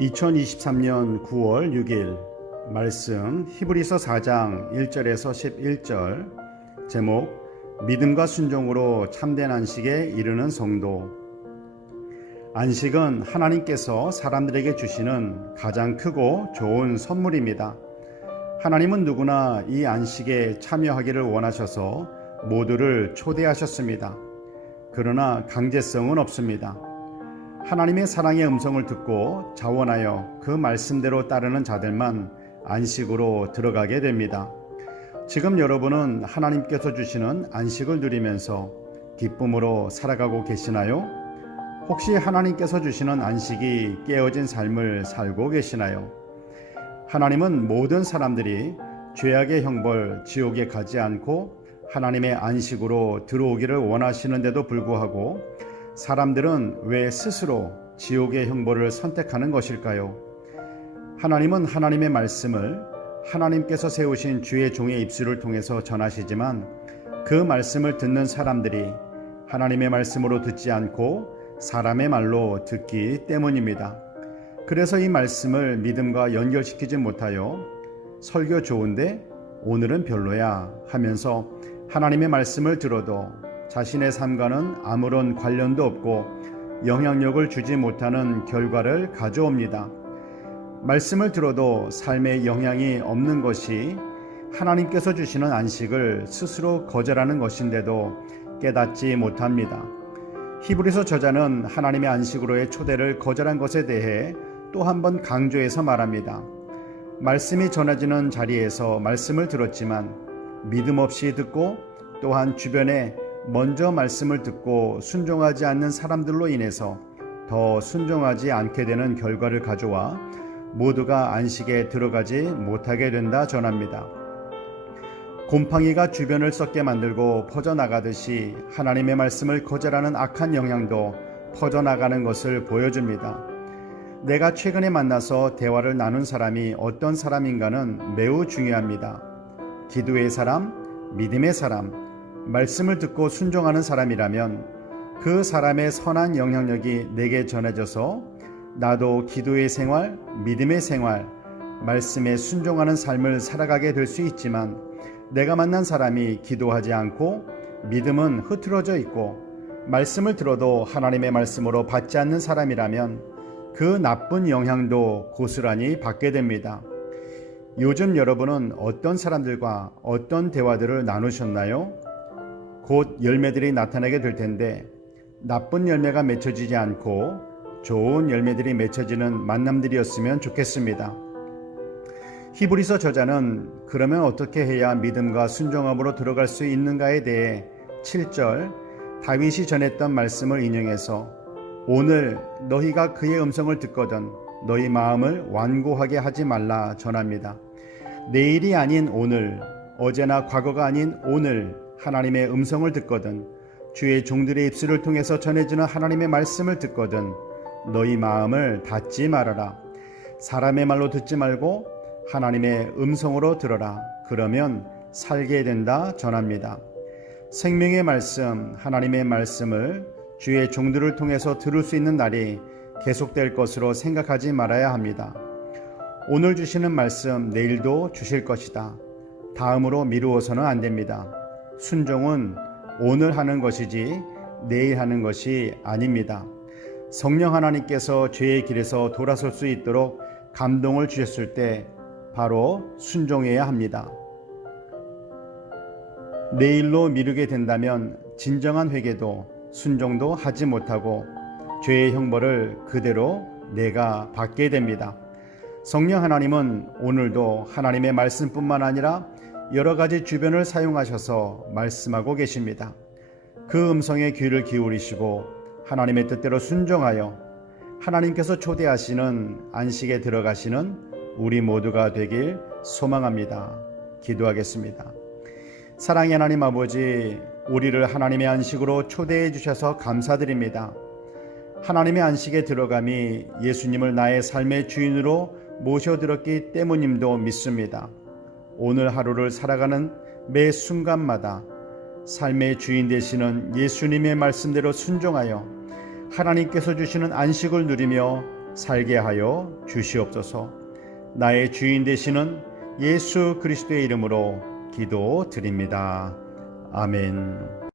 2023년 9월 6일 말씀 히브리서 4장 1절에서 11절 제목 믿음과 순종으로 참된 안식에 이르는 성도. 안식은 하나님께서 사람들에게 주시는 가장 크고 좋은 선물입니다. 하나님은 누구나 이 안식에 참여하기를 원하셔서 모두를 초대하셨습니다. 그러나 강제성은 없습니다. 하나님의 사랑의 음성을 듣고 자원하여 그 말씀대로 따르는 자들만 안식으로 들어가게 됩니다. 지금 여러분은 하나님께서 주시는 안식을 누리면서 기쁨으로 살아가고 계시나요? 혹시 하나님께서 주시는 안식이 깨어진 삶을 살고 계시나요? 하나님은 모든 사람들이 죄악의 형벌 지옥에 가지 않고 하나님의 안식으로 들어오기를 원하시는데도 불구하고 사람들은 왜 스스로 지옥의 형벌을 선택하는 것일까요? 하나님은 하나님의 말씀을 하나님께서 세우신 주의 종의 입술을 통해서 전하시지만 그 말씀을 듣는 사람들이 하나님의 말씀으로 듣지 않고 사람의 말로 듣기 때문입니다. 그래서 이 말씀을 믿음과 연결시키지 못하여 설교 좋은데 오늘은 별로야 하면서 하나님의 말씀을 들어도 자신의 삶과는 아무런 관련도 없고 영향력을 주지 못하는 결과를 가져옵니다. 말씀을 들어도 삶에 영향이 없는 것이 하나님께서 주시는 안식을 스스로 거절하는 것인데도 깨닫지 못합니다. 히브리서 저자는 하나님의 안식으로의 초대를 거절한 것에 대해 또 한 번 강조해서 말합니다. 말씀이 전해지는 자리에서 말씀을 들었지만 믿음 없이 듣고 또한 주변에 먼저 말씀을 듣고 순종하지 않는 사람들로 인해서 더 순종하지 않게 되는 결과를 가져와 모두가 안식에 들어가지 못하게 된다 전합니다. 곰팡이가 주변을 썩게 만들고 퍼져나가듯이 하나님의 말씀을 거절하는 악한 영향도 퍼져나가는 것을 보여줍니다. 내가 최근에 만나서 대화를 나눈 사람이 어떤 사람인가는 매우 중요합니다. 기도의 사람, 믿음의 사람, 말씀을 듣고 순종하는 사람이라면 그 사람의 선한 영향력이 내게 전해져서 나도 기도의 생활, 믿음의 생활, 말씀에 순종하는 삶을 살아가게 될 수 있지만 내가 만난 사람이 기도하지 않고 믿음은 흐트러져 있고 말씀을 들어도 하나님의 말씀으로 받지 않는 사람이라면 그 나쁜 영향도 고스란히 받게 됩니다. 요즘 여러분은 어떤 사람들과 어떤 대화들을 나누셨나요? 곧 열매들이 나타나게 될 텐데 나쁜 열매가 맺혀지지 않고 좋은 열매들이 맺혀지는 만남들이었으면 좋겠습니다. 히브리서 저자는 그러면 어떻게 해야 믿음과 순종함으로 들어갈 수 있는가에 대해 7절 다윗이 전했던 말씀을 인용해서 오늘 너희가 그의 음성을 듣거든 너희 마음을 완고하게 하지 말라 전합니다. 내일이 아닌 오늘, 어제나 과거가 아닌 오늘 하나님의 음성을 듣거든 주의 종들의 입술을 통해서 전해지는 하나님의 말씀을 듣거든 너희 마음을 닫지 말아라. 사람의 말로 듣지 말고 하나님의 음성으로 들어라. 그러면 살게 된다 전합니다. 생명의 말씀, 하나님의 말씀을 주의 종들을 통해서 들을 수 있는 날이 계속될 것으로 생각하지 말아야 합니다. 오늘 주시는 말씀 내일도 주실 것이다. 다음으로 미루어서는 안 됩니다. 순종은 오늘 하는 것이지 내일 하는 것이 아닙니다. 성령 하나님께서 죄의 길에서 돌아설 수 있도록 감동을 주셨을 때 바로 순종해야 합니다. 내일로 미루게 된다면 진정한 회개도 순종도 하지 못하고 죄의 형벌을 그대로 내가 받게 됩니다. 성령 하나님은 오늘도 하나님의 말씀뿐만 아니라 여러 가지 주변을 사용하셔서 말씀하고 계십니다. 그 음성에 귀를 기울이시고 하나님의 뜻대로 순종하여 하나님께서 초대하시는 안식에 들어가시는 우리 모두가 되길 소망합니다. 기도하겠습니다. 사랑의 하나님 아버지, 우리를 하나님의 안식으로 초대해 주셔서 감사드립니다. 하나님의 안식에 들어감이 예수님을 나의 삶의 주인으로 모셔들었기 때문임도 믿습니다. 오늘 하루를 살아가는 매 순간마다 삶의 주인 되시는 예수님의 말씀대로 순종하여 하나님께서 주시는 안식을 누리며 살게 하여 주시옵소서. 나의 주인 되시는 예수 그리스도의 이름으로 기도드립니다. 아멘.